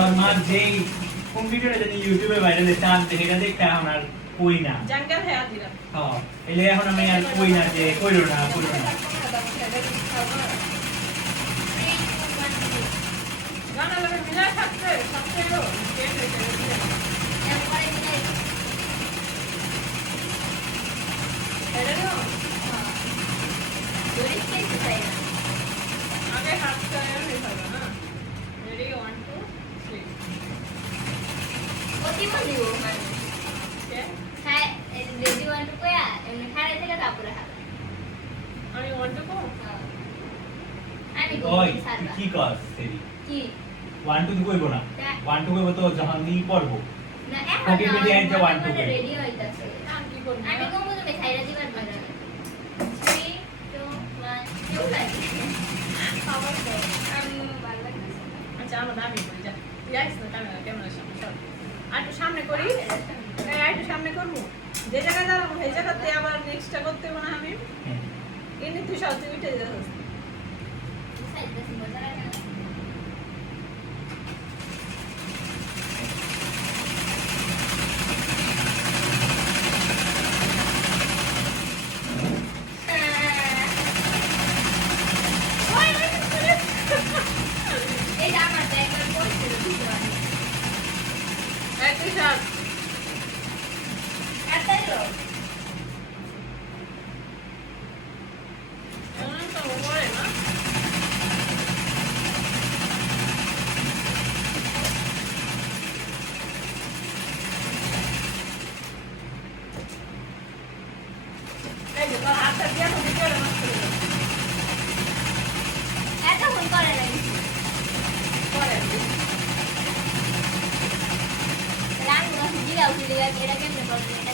তোর মা যেই কোন ভিডিওটা জানি ইউটিউবে ভাইরাল হয়েছে আনতে সেটা দেখতে এখন আর কই না জাঙ্গাল হ্যাঁ দিরা হ্যাঁ এলে এখন আমি আর কই না যে কইরো না গানা লাগে মিলাই থাকতে সবচেয়ে লো কেন এটা নো আগে হাত করে হয়ে যাবে না রেডি 1 2 3 প্রতিমা দিব মানে ওকে খায় রেডি ওয়ান টু কয়া এমনি খাড়াই থেকে তারপরে হাত আমি 1 2 কো আমি ওই সারবা কি কর সেরি কি 1 2 কইবো না 1 2 কইবো তো যখন নি পড়বো না এখন ওকে বিলি আইতে 1 2 রেডি হইতাছে আমি কি করব আমি কম তুমি খাইরা দিবার পারে 3 2 1 কেউ লাগে খাবার তো আমি ভালো লাগছে আচ্ছা আমার দামি করে যা তুই আইস না ক্যামেরার সামনে সর আর একটু সামনে করি হ্যাঁ একটু সামনে করবো যে জায়গায় দাঁড়াবো সেই জায়গাতে আবার নেক্সটটা করতে হবে না আমি এমনি তুই সব তুই উঠে যাস সাইডটা মজা লাগে না এই আমার একবার পড়ছিল দিতে পারি একই সাথ কাটাইলো এমন তো ওপরে না এই যে তোর হাতটা দিয়ে তো ভিতরে নষ্ট করে দাও। এত ফোন করে নাই পরে রাং রস জিরা উঠে গেছে এটা কেমনে করবে এটা